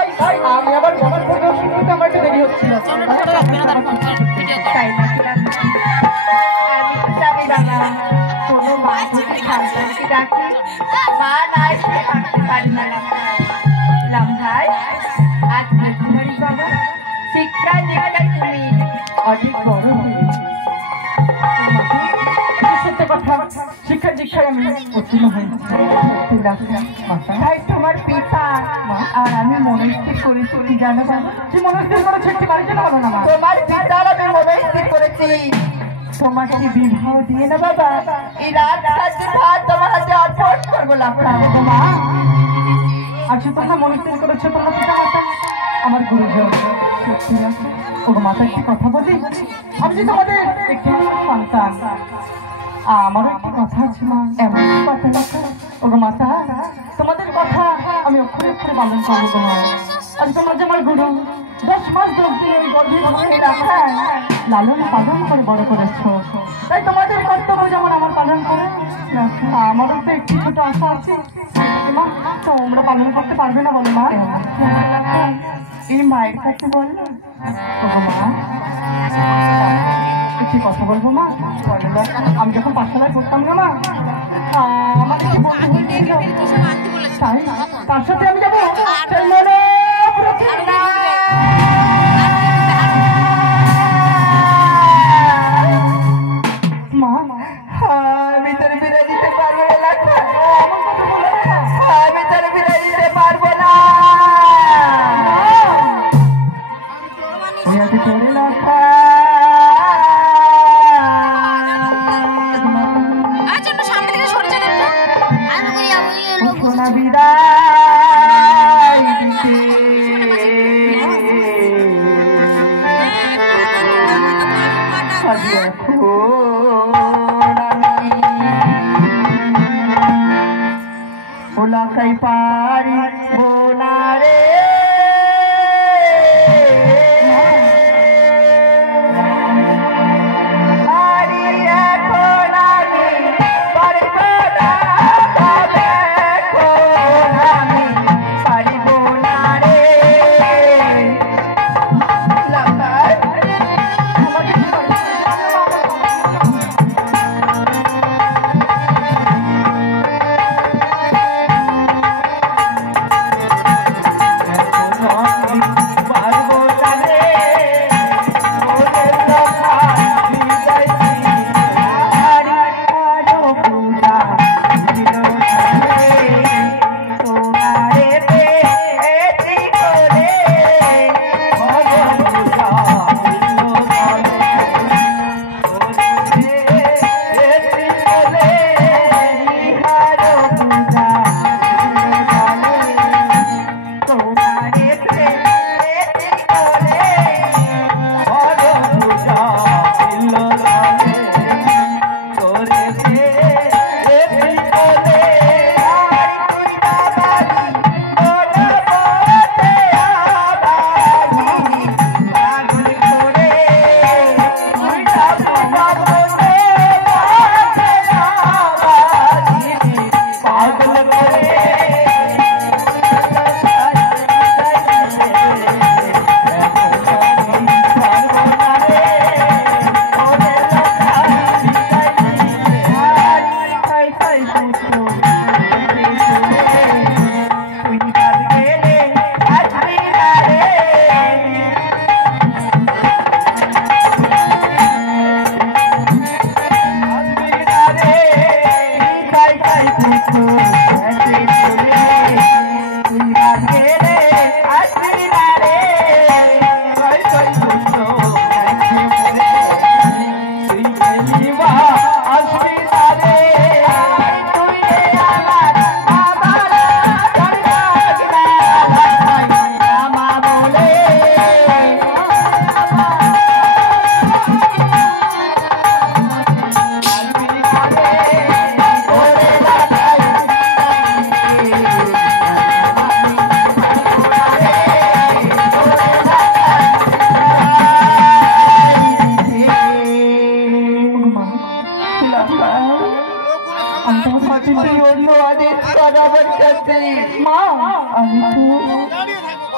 আমি আবার আমার ফটো শুনতে আমার একটু দেরি হচ্ছিল। তাই নাকি আমি তো জানি বাবা কোনো মা যদি সন্তানকে ডাকে মা না এসে আনতে পারি না ভাই আজ বুঝতে বাবা শিক্ষা দীক্ষায় তুমি অনেক বড় হয়েছে। সত্য কথা, শিক্ষা দীক্ষায় আমি উত্তীর্ণ হয়েছি। তাই তোমার পিতা আর আমি মনস্থির করেছি কি জানো বাবা? কি মনস্থির করেছে একটি বাড়িতে ভালো না মা? তোমার পিতার আমি মনস্থির করেছি তোমাকে বিবাহ দিয়ে না বাবা এই রাত রাজ্যের ভার তোমার হাতে অর্পণ করবো লাফড়া মা আচ্ছা তোমরা মনস্থির করেছো তোমরা পিতা মাতা আমার গুরুজন। সত্যি না ওগো মাতা একটি কথা বলি, আমি যে তোমাদের একটি সন্তান আমারও একটি কথা আছে মা। এমন কথা কথা ওগো মাতা তোমাদের কথা আমি অক্ষরে অক্ষরে পালন করবো গো মা। আর তোমরা যে আমার গুরু 10 মাস 10 দিন ওই গর্ভে ধরে রাখা লালন পালন করে বড় করেছো, তাই তোমাদের কর্তব্য যেমন আমার পালন করে আমারও তো একটি ছোট আশা আছে মা, তোমরা পালন করতে পারবে না বলো মা? এই মায়ের কাছে বললো মা একটি কথা বলবো মা। আমি যখন পাঠশালায় পড়তাম না মা আমার তাই তার সাথে আমি যাবো মা। আমি তোর বিদায় দিতে পারবো না আমি তোর বিদায় দিতে পারবো না তোরে লেখা সোনা বিদায় দিতে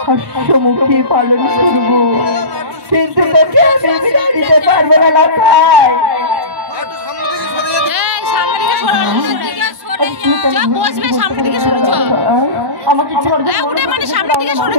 হাস্যমুখী পালন করবো, কিন্তু তোকে আমি বিদায় দিতে পারবো না লক্ষাই। আমাকে সামনে দিকে সরে